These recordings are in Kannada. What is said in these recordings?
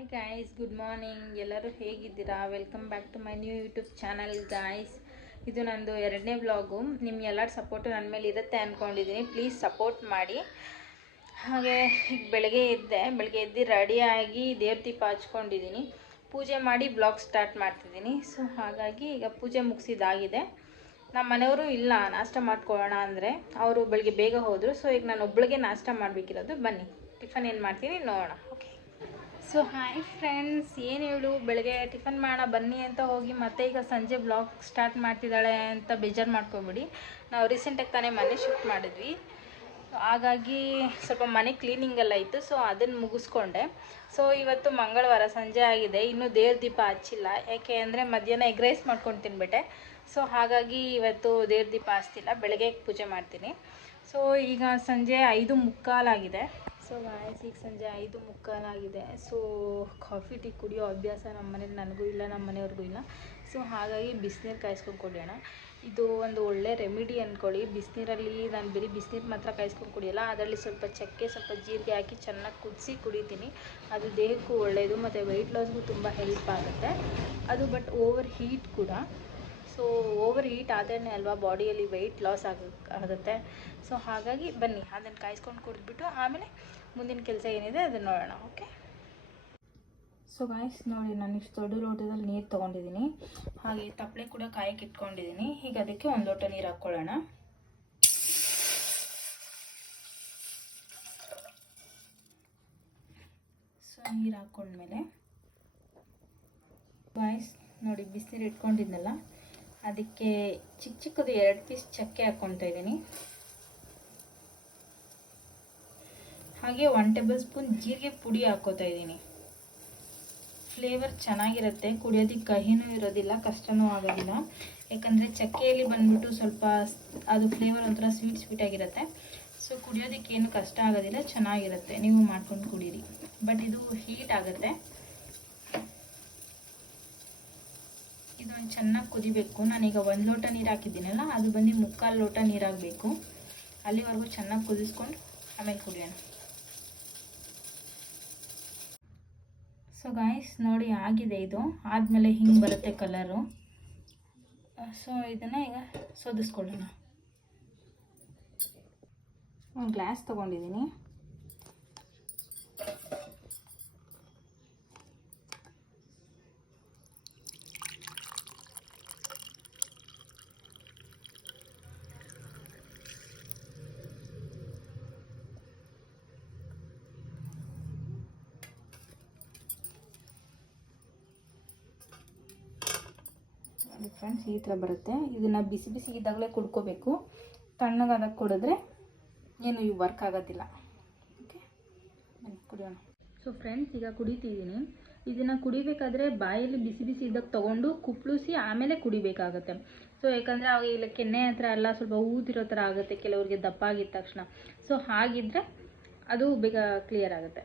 Hi guys, good morning. ಎಲ್ಲರೂ ಹೇಗಿದ್ದೀರಾ? Welcome back to my new YouTube channel guys. ಇದು ನಂದು 2ನೇ ವ್ಲಾಗು. ನಿಮ್ಮ ಎಲ್ಲರ ಸಪೋರ್ಟು ನನ್ನ ಮೇಲೆ ಇರುತ್ತೆ ಅಂದ್ಕೊಂಡಿದ್ದೀನಿ. ಪ್ಲೀಸ್ ಸಪೋರ್ಟ್ ಮಾಡಿ. ಹಾಗೆ ಈಗ ಬೆಳಗ್ಗೆ ಎದ್ದು ರೆಡಿಯಾಗಿ ದೇವ್ರ ದೀಪ ಹಚ್ಕೊಂಡಿದ್ದೀನಿ. ಪೂಜೆ ಮಾಡಿ ವ್ಲಾಗ್ ಸ್ಟಾರ್ಟ್ ಮಾಡ್ತಿದ್ದೀನಿ. ಸೊ ಹಾಗಾಗಿ ಈಗ ಪೂಜೆ ಮುಗಿಸಿದಾಗಿದೆ. ನಮ್ಮ ಮನೆಯವರು ಇಲ್ಲ ನಾಷ್ಟ ಮಾಡ್ಕೊಳ್ಳೋಣ ಅಂದರೆ, ಅವರು ಬೆಳಗ್ಗೆ ಬೇಗ ಹೋದರು. ಸೊ ಈಗ ನಾನು ಒಬ್ಬಳಿಗೆ ನಾಷ್ಟ ಮಾಡಬೇಕಿರೋದು. ಬನ್ನಿ ಟಿಫನ್ ಏನು ಮಾಡ್ತೀನಿ ನೋಡೋಣ. ಓಕೆ. ಸೊ ಹಾಯ್ ಫ್ರೆಂಡ್ಸ್, ಏನು ಹೇಳು, ಬೆಳಗ್ಗೆ ಟಿಫನ್ ಮಾಡೋಣ ಬನ್ನಿ ಅಂತ ಹೋಗಿ ಮತ್ತೆ ಈಗ ಸಂಜೆ ಬ್ಲಾಗ್ ಸ್ಟಾರ್ಟ್ ಮಾಡ್ತಿದ್ದಾಳೆ ಅಂತ ಬೇಜಾರು ಮಾಡ್ಕೊಬೇಡಿ. ನಾವು ರೀಸೆಂಟಾಗಿ ತಾನೇ ಮನೆ ಶಿಫ್ಟ್ ಮಾಡಿದ್ವಿ. ಹಾಗಾಗಿ ಸ್ವಲ್ಪ ಮನೆ ಕ್ಲೀನಿಂಗೆಲ್ಲ ಇತ್ತು. ಸೊ ಅದನ್ನು ಮುಗಿಸ್ಕೊಂಡೆ. ಸೊ ಇವತ್ತು ಮಂಗಳವಾರ ಸಂಜೆ ಆಗಿದೆ, ಇನ್ನೂ ದೇವ್ರ ದೀಪ ಹಚ್ಚಿಲ್ಲ. ಯಾಕೆ ಅಂದರೆ ಮಧ್ಯಾಹ್ನ ಎಗ್ ರೈಸ್ ಮಾಡ್ಕೊಂಡು ತಿನ್ಬಿಟ್ಟೆ. ಸೊ ಹಾಗಾಗಿ ಇವತ್ತು ದೇವ್ರ ದೀಪ ಹಚ್ತಿಲ್ಲ, ಬೆಳಗ್ಗೆ ಪೂಜೆ ಮಾಡ್ತೀನಿ. ಸೊ ಈಗ ಸಂಜೆ 5:45 ಆಗಿದೆ. ಸೊ ಗಾಯ್ಸ್, ಈಗ ಸಂಜೆ 5:45 ಆಗಿದೆ. ಸೊ ಕಾಫಿ ಟೀ ಕುಡಿಯೋ ಅಭ್ಯಾಸ ನಮ್ಮ ಮನೇಲಿ ನನಗೂ ಇಲ್ಲ, ನಮ್ಮ ಮನೆಯವ್ರಿಗೂ ಇಲ್ಲ. ಸೊ ಹಾಗಾಗಿ ಬಿಸಿನೀರು ಕಾಯಿಸ್ಕೊಂಡು ಕುಡಿಯೋಣ. ಇದು ಒಂದು ಒಳ್ಳೆ ರೆಮಿಡಿ ಅಂದ್ಕೊಳ್ಳಿ. ಬಿಸಿನೀರಲ್ಲಿ ನಾನು ಬರೀ ಬಿಸಿನೀರು ಮಾತ್ರ ಕಾಯಿಸ್ಕೊಂಡು ಕುಡಿಯೋಲ್ಲ, ಅದರಲ್ಲಿ ಸ್ವಲ್ಪ ಚಕ್ಕೆ, ಸ್ವಲ್ಪ ಜೀರಿಗೆ ಹಾಕಿ ಚೆನ್ನಾಗಿ ಕುದಿಸಿ ಕುಡಿತೀನಿ. ಅದು ದೇಹಕ್ಕೂ ಒಳ್ಳೆಯದು ಮತ್ತು ವೆಯ್ಟ್ ಲಾಸ್ಗೂ ತುಂಬ ಹೆಲ್ಪ್ ಆಗುತ್ತೆ ಅದು. ಬಟ್ ಓವರ್ ಹೀಟ್ ಕೂಡ. ಸೊ ಓವರ್ ಹೀಟ್ ಆದ್ರೇ ಅಲ್ವಾ ಬಾಡಿಯಲ್ಲಿ ವೆಯ್ಟ್ ಲಾಸ್ ಆಗುತ್ತೆ. ಸೊ ಹಾಗಾಗಿ ಬನ್ನಿ ಅದನ್ನು ಕಾಯಿಸ್ಕೊಂಡು ಕುಡಿದ್ಬಿಟ್ಟು ಆಮೇಲೆ ಮುಂದಿನ ಕೆಲಸ ಏನಿದೆ ಅದನ್ನು ನೋಡೋಣ. ಓಕೆ. ಸೊ ಗಾಯ್ಸ್ ನೋಡಿ, ನಾನು ಇಷ್ಟು ದೊಡ್ಡ ಲೋಟದಲ್ಲಿ ನೀರು ತೊಗೊಂಡಿದ್ದೀನಿ. ಹಾಗೆ ತಪ್ಪಲೆ ಕೂಡ ಕಾಯಕ್ಕೆ ಇಟ್ಕೊಂಡಿದ್ದೀನಿ. ಈಗ ಅದಕ್ಕೆ 1 ಲೋಟ ನೀರು ಹಾಕ್ಕೊಳ್ಳೋಣ. ಸೊ ನೀರು ಹಾಕ್ಕೊಂಡ್ಮೇಲೆ ಗಾಯ್ಸ್ ನೋಡಿ, ಬಿಸಿನೀರು ಇಟ್ಕೊಂಡಿದ್ನಲ್ಲ ಅದಕ್ಕೆ ಚಿಕ್ಕದು 2 ಪೀಸ್ ಚಕ್ಕೆ ಹಾಕ್ಕೊತಾ ಇದ್ದೀನಿ. ಹಾಗೆ 1 ಟೇಬಲ್ ಸ್ಪೂನ್ ಜೀರಿಗೆ ಪುಡಿ ಹಾಕ್ಕೋತಾ ಇದ್ದೀನಿ. ಫ್ಲೇವರ್ ಚೆನ್ನಾಗಿರುತ್ತೆ, ಕುಡಿಯೋದಕ್ಕೆ ಕಹಿನೂ ಇರೋದಿಲ್ಲ, ಕಷ್ಟನೂ ಆಗೋದಿಲ್ಲ. ಯಾಕಂದರೆ ಚಕ್ಕೆಯಲ್ಲಿ ಬಂದ್ಬಿಟ್ಟು ಸ್ವಲ್ಪ ಅದು ಫ್ಲೇವರ್ ಒಂಥರ ಸ್ವೀಟ್ ಆಗಿರುತ್ತೆ. ಸೊ ಕುಡಿಯೋದಕ್ಕೆ ಏನು ಕಷ್ಟ ಆಗೋದಿಲ್ಲ, ಚೆನ್ನಾಗಿರುತ್ತೆ. ನೀವು ಮಾಡ್ಕೊಂಡು ಕುಡೀರಿ. ಬಟ್ ಇದು ಹೀಟ್ ಆಗುತ್ತೆ. ಇದು ಚೆನ್ನಾಗಿ ಕುದಿಬೇಕು. ನಾನೀಗ 1 ಲೋಟ ನೀರು ಹಾಕಿದ್ದೀನಲ್ಲ, ಅದು ಬಂದು 3/4 ಲೋಟ ನೀರಾಗಬೇಕು. ಅಲ್ಲಿವರೆಗೂ ಚೆನ್ನಾಗಿ ಕುದಿಸ್ಕೊಂಡು ಆಮೇಲೆ ಕುಡಿಯೋಣ. ಸೊ ಗಾಯ್ಸ್ ನೋಡಿ, ಆಗಿದೆ. ಇದು ಆದಮೇಲೆ ಹಿಂಗೆ ಬರುತ್ತೆ ಕಲರು. ಸೊ ಇದನ್ನು ಈಗ ಸೋದಿಸ್ಕೊಳ್ಳೋಣ. ಒಂದು ಗ್ಲಾಸ್ ತೊಗೊಂಡಿದ್ದೀನಿ. ಫ್ರೆಂಡ್ಸ್, ಈ ಥರ ಬರುತ್ತೆ. ಇದನ್ನು ಬಿಸಿ ಇದ್ದಾಗಲೇ ಕುಡ್ಕೋಬೇಕು. ತಣ್ಣಗಾದಾಗ ಕುಡಿದ್ರೆ ಏನು ವರ್ಕ್ ಆಗೋದಿಲ್ಲ. ಓಕೆ, ಬನ್ನಿ ಕುಡಿಯೋಣ. ಸೊ ಫ್ರೆಂಡ್ಸ್, ಈಗ ಕುಡಿತಿದ್ದೀನಿ. ಇದನ್ನು ಕುಡಿಬೇಕಾದ್ರೆ ಬಾಯಲ್ಲಿ ಬಿಸಿ ಇದ್ದಾಗ ತೊಗೊಂಡು ಕುಪ್ಪಳಿಸಿ ಆಮೇಲೆ ಕುಡಿಬೇಕಾಗತ್ತೆ. ಸೊ ಯಾಕಂದರೆ ಅವಾಗ ಇಲ್ಲ ಕೆನ್ನೆ ಹತ್ರ ಎಲ್ಲ ಸ್ವಲ್ಪ ಊದಿರೋ ಥರ ಆಗುತ್ತೆ ಕೆಲವ್ರಿಗೆ ದಪ್ಪ ಆಗಿದ ತಕ್ಷಣ. ಸೊ ಹಾಗಿದ್ದರೆ ಅದು ಬೇಗ ಕ್ಲಿಯರ್ ಆಗುತ್ತೆ.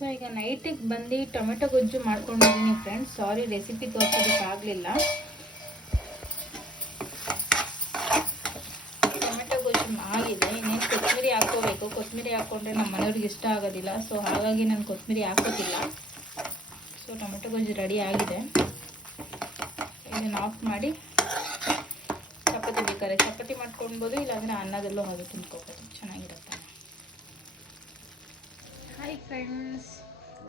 ಸೊ ಈಗ ನೈಟಿಗೆ ಬಂದು ಟೊಮೆಟೊ ಗೊಜ್ಜು ಮಾಡ್ಕೊಂಡಿದ್ದೀನಿ ಫ್ರೆಂಡ್ಸ್. ಸಾರಿ, ರೆಸಿಪಿ ತೋರಿಸೋದಕ್ಕಾಗಲಿಲ್ಲ. ಟೊಮೆಟೊ ಗೊಜ್ಜು ಆಗಿದೆ. ಇನ್ನೇನು ಕೊತ್ತಂಬರಿ ಹಾಕ್ಕೋಬೇಕು. ಕೊತ್ತಂಬರಿ ಹಾಕ್ಕೊಂಡ್ರೆ ನಮ್ಮ ಮನೆಯವ್ರಿಗೆ ಇಷ್ಟ ಆಗೋದಿಲ್ಲ. ಸೊ ಹಾಗಾಗಿ ನಾನು ಕೊತ್ತಂಬರಿ ಹಾಕೋತಿಲ್ಲ. ಸೊ ಟೊಮೆಟೊ ಗೊಜ್ಜು ರೆಡಿ ಆಗಿದೆ. ಇದನ್ನು ಆಫ್ ಮಾಡಿ ಚಪಾತಿ ಬೇಕಾದ್ರೆ ಚಪಾತಿ ಮಾಡ್ಕೊಳ್ಬೋದು, ಇಲ್ಲಾಂದರೆ ಅನ್ನದಲ್ಲೂ ಹಾಗೆ ತುಂಬ್ಕೋಬೋದು, ಚೆನ್ನಾಗಿರುತ್ತೆ. ಹಾಯ್ ಫ್ರೆಂಡ್ಸ್,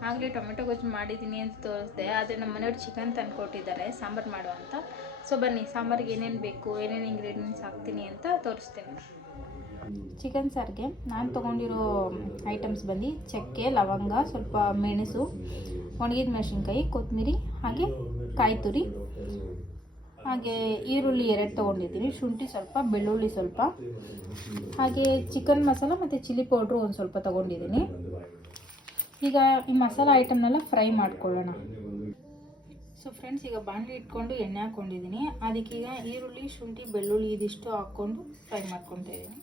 ಆಗಲೇ ಟೊಮೆಟೊ ಗೊಜ್ಜು ಮಾಡಿದ್ದೀನಿ ಅಂತ ತೋರಿಸ್ದೆ. ಆದರೆ ನಮ್ಮ ಮನೆಯವ್ರು ಚಿಕನ್ ತಂದುಕೊಟ್ಟಿದ್ದಾರೆ ಸಾಂಬಾರು ಮಾಡುವ ಅಂತ. ಸೊ ಬನ್ನಿ, ಸಾಂಬಾರಿಗೆ ಏನೇನು ಬೇಕು, ಏನೇನು ಇಂಗ್ರೀಡಿಯೆಂಟ್ಸ್ ಹಾಕ್ತೀನಿ ಅಂತ ತೋರಿಸ್ತೀನಿ. ಚಿಕನ್ ಸಾರಿಗೆ ನಾನು ತೊಗೊಂಡಿರೋ ಐಟಮ್ಸ್ ಬಂದು ಚಕ್ಕೆ, ಲವಂಗ, ಸ್ವಲ್ಪ ಮೆಣಸು, ಒಣಗಿದ ಮೆಣಸಿನ್ಕಾಯಿ, ಕೊತ್ತಂಬರಿ, ಹಾಗೆ ಕಾಯಿ ತುರಿ, ಹಾಗೆ ಈರುಳ್ಳಿ 2 ತೊಗೊಂಡಿದ್ದೀನಿ, ಶುಂಠಿ ಸ್ವಲ್ಪ, ಬೆಳ್ಳುಳ್ಳಿ ಸ್ವಲ್ಪ, ಹಾಗೆ ಚಿಕನ್ ಮಸಾಲ ಮತ್ತು ಚಿಲ್ಲಿ ಪೌಡ್ರು ಒಂದು ಸ್ವಲ್ಪ ತೊಗೊಂಡಿದ್ದೀನಿ. ಈಗ ಈ ಮಸಾಲ ಐಟಮ್ನೆಲ್ಲ ಫ್ರೈ ಮಾಡ್ಕೊಳ್ಳೋಣ. ಸೊ ಫ್ರೆಂಡ್ಸ್, ಈಗ ಬಾಣಲಿ ಇಟ್ಕೊಂಡು ಎಣ್ಣೆ ಹಾಕ್ಕೊಂಡಿದ್ದೀನಿ. ಅದಕ್ಕೀಗ ಈರುಳ್ಳಿ, ಶುಂಠಿ, ಬೆಳ್ಳುಳ್ಳಿ ಇದಿಷ್ಟು ಹಾಕ್ಕೊಂಡು ಫ್ರೈ ಮಾಡ್ಕೊತಾ ಇದ್ದೀನಿ.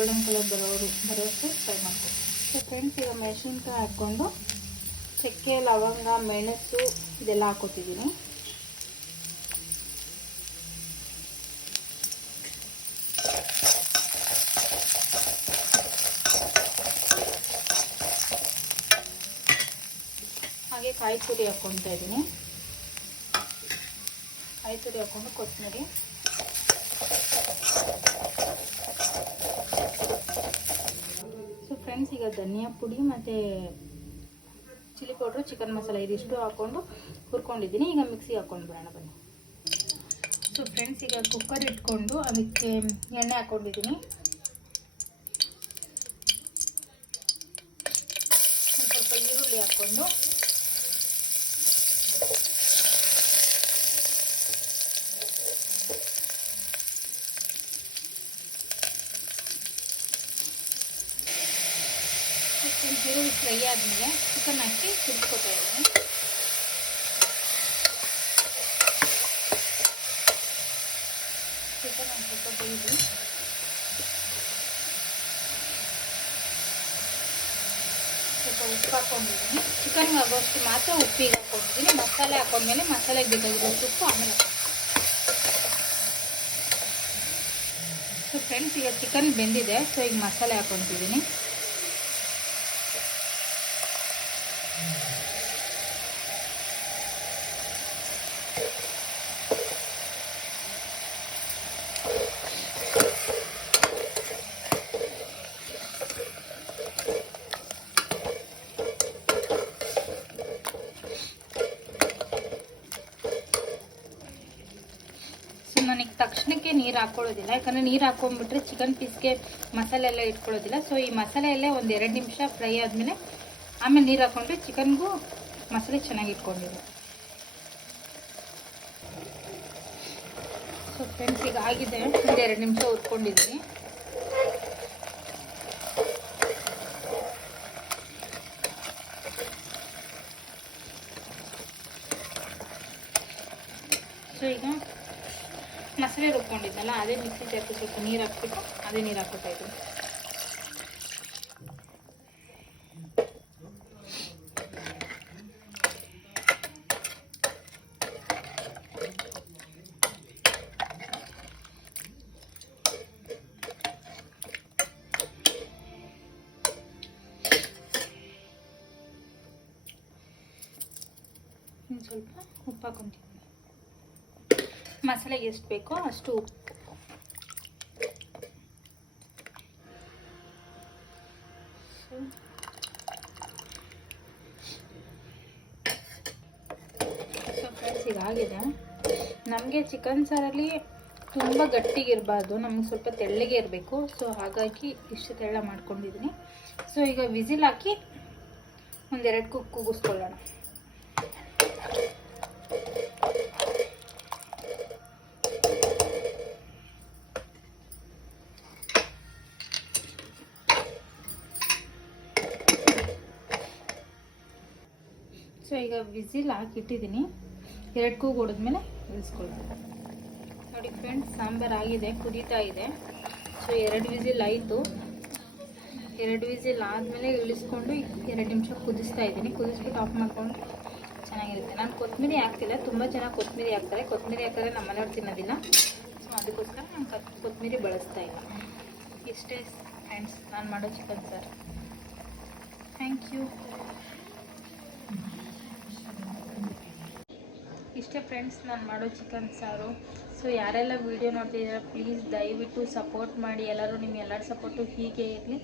ಗೋಲ್ಡನ್ ಕಲರ್ ಬರೋಷ್ಟು ಫ್ರೈ ಮಾಡ್ಕೊತೀನಿ. ಸೊ ಫ್ರೆಂಡ್ಸ್, ಈಗ ಮೆಣಸಿನ್ಕಾಯಿ ಹಾಕ್ಕೊಂಡು ಚಕ್ಕೆ, ಲವಂಗ, ಮೆಣಸು ಇದೆಲ್ಲ ಹಾಕೋತಿದ್ದೀನಿ. ಹಾಗೆ ಕಾಯಿ ತುರಿ ಹಾಕ್ಕೊತಾ ಇದ್ದೀನಿ. ಕಾಯಿ ತುರಿ ಹಾಕ್ಕೊಂಡು ಕೊತ್ತಂಬರಿ, ಸೊ ಫ್ರೆಂಡ್ಸ್, ಈಗ ಧನಿಯಾ ಪುಡಿ ಮತ್ತು ಚಿಲ್ಲಿ ಪೌಡ್ರು, ಚಿಕನ್ ಮಸಾಲೆ ಇದಿಷ್ಟು ಹಾಕ್ಕೊಂಡು ಹುರ್ಕೊಂಡಿದ್ದೀನಿ. ಈಗ ಮಿಕ್ಸಿಗೆ ಹಾಕ್ಕೊಂಡು ಬಿಡೋಣ ಬನ್ನಿ. ಸೊ ಫ್ರೆಂಡ್ಸ್, ಈಗ ಕುಕ್ಕರ್ ಇಟ್ಕೊಂಡು ಅದಕ್ಕೆ ಎಣ್ಣೆ ಹಾಕ್ಕೊಂಡಿದ್ದೀನಿ. ಒಂದು ಸ್ವಲ್ಪ ಈರುಳ್ಳಿ ಹಾಕ್ಕೊಂಡು ಈರುಳ್ಳಿ ಫ್ರೈ ಆದಮೇಲೆ ಚಿಕನ್ ಹಾಕಿ ಕುದಿಸ್ಕೊತಾ ಇದ್ದೀನಿ. ಚಿಕನ್ ಒಂದು ಸ್ವಲ್ಪ ಬೇಯಿಸಿ ಸ್ವಲ್ಪ ಉಪ್ಪು ಹಾಕ್ಕೊಂಡಿದ್ದೀನಿ. ಚಿಕನ್ಗೆ ಆಗೋಷ್ಟು ಮಾತ್ರ ಉಪ್ಪಿಗೆ ಹಾಕ್ಕೊಂಡಿದ್ದೀನಿ. ಮಸಾಲೆ ಹಾಕೊಂಡ್ಮೇಲೆ ಮಸಾಲೆಗೆ ಬೇಕಾಗಿರೋಷ್ಟು ಉಪ್ಪು ಆಮೇಲೆ ಸೊ ಫ್ರೆಂಡ್ಸ್, ಈಗ ಚಿಕನ್ ಬೆಂದಿದೆ. ಸೊ ಈಗ ಮಸಾಲೆ ಹಾಕ್ಕೊತಿದ್ದೀನಿ. ನನಗೆ ತಕ್ಷಣಕ್ಕೆ ನೀರು ಹಾಕ್ಕೊಳ್ಳೋದಿಲ್ಲ, ಯಾಕಂದರೆ ನೀರು ಹಾಕ್ಕೊಂಡ್ಬಿಟ್ರೆ ಚಿಕನ್ ಪೀಸ್ಗೆ ಮಸಾಲೆ ಎಲ್ಲ ಇಟ್ಕೊಳ್ಳೋದಿಲ್ಲ. ಸೊ ಈ ಮಸಾಲೆ ಎಲ್ಲ ಒಂದು 2 ನಿಮಿಷ ಫ್ರೈ ಆದಮೇಲೆ ಆಮೇಲೆ ನೀರು ಹಾಕ್ಕೊಂಡ್ರೆ ಚಿಕನ್ಗೂ ಮಸಾಲೆ ಚೆನ್ನಾಗಿ ಇಟ್ಕೊಂಡಿದೆ. ಸೊ ಫ್ರೆಂಡ್ಸ್, ಈಗ ಆಗಿದೆ. ಒಂದು 2 ನಿಮಿಷ ಹುರ್ಕೊಂಡಿದ್ದೀನಿ. ಸೊ ಈಗ ಮಸಾಲೆ ರುಬ್ಕೊಂಡಿದ್ದಲ್ಲ, ಅದೇ ಮಿಕ್ಸಿ ಜಾರ್ಗೆ ಸ್ವಲ್ಪ ನೀರು ಹಾಕ್ಬಿಟ್ಟು ಅದೇ ನೀರು ಹಾಕ್ಕೊತಾ ಇದ್ದೀನಿ. ಇನ್ನು ಸ್ವಲ್ಪ ಉಪ್ಪು ಹಾಕ್ಕೊಂತೀನಿ. ಮಸಾಲೆಗೆ ಎಷ್ಟು ಬೇಕೋ ಅಷ್ಟು ಉಪ್ಪು. ಸೊ ಫ್ರೆಂಡ್ಸ್, ಇದಾಗಿದೆ. ನಮಗೆ ಚಿಕನ್ ಸಾರಲ್ಲಿ ತುಂಬ ಗಟ್ಟಿಗಿರಬಾರ್ದು, ನಮಗೆ ಸ್ವಲ್ಪ ತೆಳ್ಳಗೆ ಇರಬೇಕು. ಸೊ ಹಾಗಾಗಿ ಇಷ್ಟು ತೆಳ್ಳ ಮಾಡ್ಕೊಂಡಿದ್ದೀನಿ. ಸೊ ಈಗ ವಿಸಿಲ್ ಹಾಕಿ 1-2 ಕೂಗಿಸ್ಕೊಳ್ಳೋಣ. ಸೊ ಈಗ ವಿಸಿಲ್ ಹಾಕಿಟ್ಟಿದ್ದೀನಿ. 2 ಕೂಗು ಹೊಡೆದ್ಮೇಲೆ ಇಳಿಸ್ಕೊಳ್ಳೋಣ. ನೋಡಿ ಫ್ರೆಂಡ್ಸ್, ಸಾಂಬಾರು ಆಗಿದೆ, ಕುದೀತಾ ಇದೆ. ಸೊ 2 ವಿಸಿಲ್ ಆಯಿತು. 2 ವಿಸಿಲ್ ಆದಮೇಲೆ ಇಳಿಸ್ಕೊಂಡು 2 ನಿಮಿಷ ಕುದಿಸ್ತಾ ಇದ್ದೀನಿ. ಕುದಿಸ್ಬಿಟ್ಟು ಆಫ್ ಮಾಡ್ಕೊಂಡು ಚೆನ್ನಾಗಿರುತ್ತೆ. ನಾನು ಕೊತ್ತಂಬರಿ ಹಾಕ್ತಿಲ್ಲ, ತುಂಬ ಜನ ಕೊತ್ತಂಬರಿ ಹಾಕ್ತಾರೆ. ಕೊತ್ತಂಬರಿ ಹಾಕಿದ್ರೆ ನಮ್ಮ ಮನೆಯವ್ರು ತಿನ್ನೋದಿಲ್ಲ. ಸೊ ಅದಕ್ಕೋಸ್ಕರ ನಾನು ಕೊತ್ತಂಬರಿ ಬಳಸ್ತಾ ಇಲ್ಲ. ಇಷ್ಟೇ ಫ್ರೆಂಡ್ಸ್ ನಾನು ಮಾಡೋ ಚಿಕನ್ ಸಾರು. Thank you. ಇಷ್ಟೇ ಫ್ರೆಂಡ್ಸ್ ನಾನು ಮಾಡೋ ಚಿಕನ್ ಸಾರು. ಸೊ ಯಾರೆಲ್ಲ ವೀಡಿಯೋ ನೋಡ್ತಿದ್ದೀರಾ ಪ್ಲೀಸ್ ದಯವಿಟ್ಟು ಸಪೋರ್ಟ್ ಮಾಡಿ. ಎಲ್ಲರ ಸಪೋರ್ಟು ಹೀಗೆ ಇರಲಿ.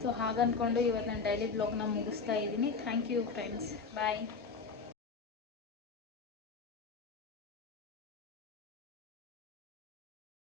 ಸೊ ಹಾಗಂದ್ಕೊಂಡು ಇವತ್ತು ನಾನು ಡೈಲಿ ಬ್ಲಾಗ್ನ ಮುಗಿಸ್ತಾ ಇದ್ದೀನಿ. Thank you friends, bye.